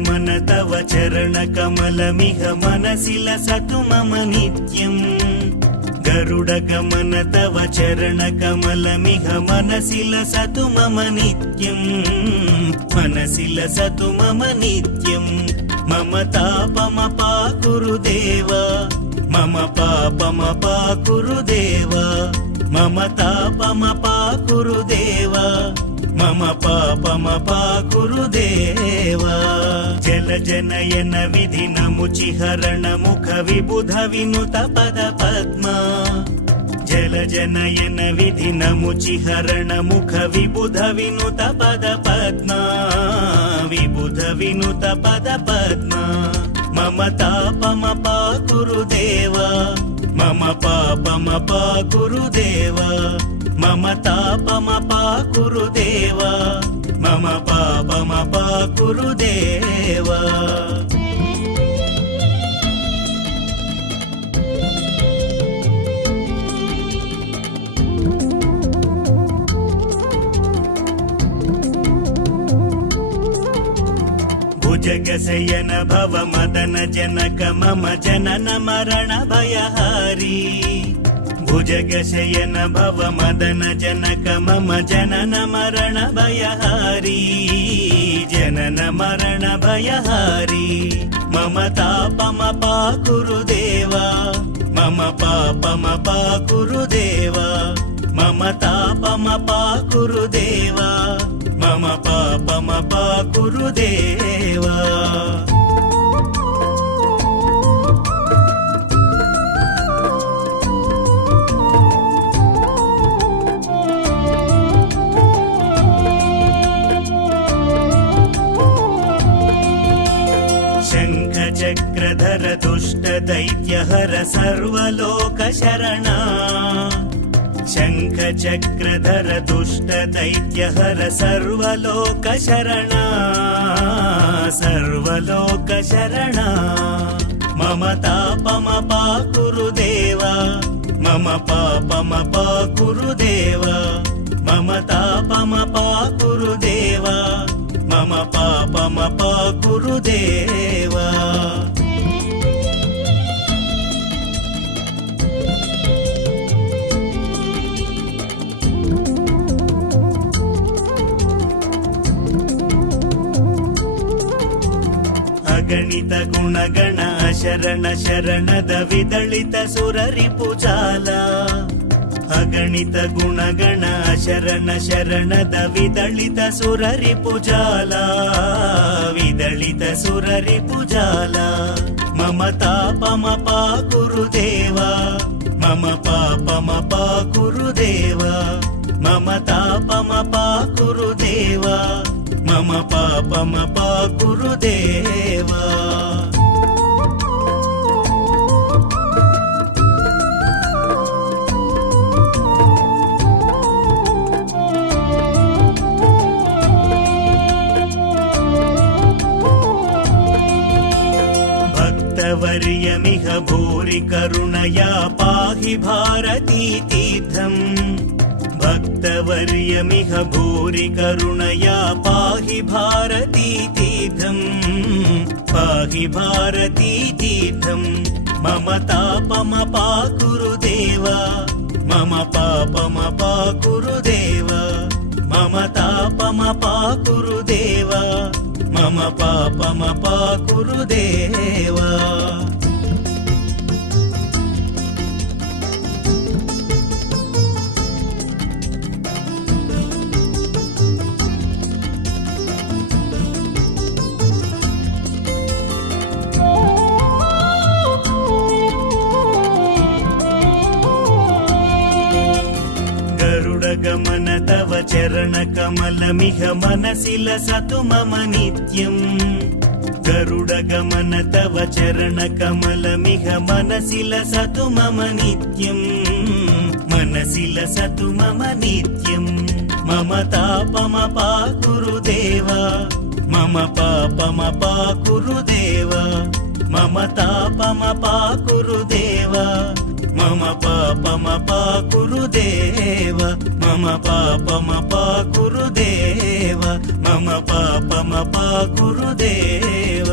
गरुडगमन तव चरणकमलमिह मनसि लसतु मम नित्यम् गरुडगमन तव चरणकमलमिह मनसि लसतु मम नित्यम् मनसि लसतु मम नित्यम् मम तापमपाकुरु देव मम पापमपाकुरु देव मम तापमपाकुरु देव मम पापमपाकुरु देव जलजनयन विधिनमुचिहरण मुख विबुध विनुत पद पद्मा जलजनयन विधिनमुचिहरण मुख विबुध विनुत पद पद्मा विबुध विनुत पद पद्मा मम तापमपाकुरु देव मम पापमपाकुरु देव मम तापमपाकुरु देव मम पापमपाकुरु देव भुजगशयन भव मदन जनक मम जनन मरण भयहारी भुजगशयन भव मदन जनक मम जनन मरण भयहारी जनन मरण भयहारी मम तापमपाकुरु देव मम पापमपाकुरु देव मम तापमपाकुरु देव मम पापमपाकुरु देव शङ्खचक्रधर दुष्ट दैत्यहर सर्वलोक शरणा शङ्खचक्रधर दुष्ट दैत्यहर सर्वलोक शरणा सर्वलोक शरणा मम तापमपाकुरु देव मम पापमपाकुरु देव मम तापमपाकुरु देव मम पापमपाकुरु देव अगणित गुणगण शरण शरणद विदलित सुररिपुजाल अगणित गुणगण शरण शरणद विदलित सुररिपुजाल विदलित सुररिपुजाल मम तापमपाकुरु देव मम पापमपाकुरु देव मम तापमपाकुरु देव मम पापमपाकुरु देव भक्तवर्यमिह भूरि करुणया पाहि भारती तीर्थम् भक्तवर्यमिह भूरि करुणया पाहि भारती तीर्थम् पाहि भारती तीर्थम् मम तापमपाकुरु देव मम पापमपाकुरु देव मम तापमपाकुरु देव मम पापमपाकुरु देव गरुडगमन तव चरणकमलमिह मनसि लसतु मम नित्यम् गरुडगमन तव चरणकमलमिह मनसि लसतु मम नित्यम् मनसि लसतु मम नित्यम् मम तापमपाकुरु देव मम पापमपाकुरु देव मम तापमपाकुरु देव మమ పాపమపా కురుదేవ మమ పాపమపా కురుదేవ మమ పాపమపా కురుదేవ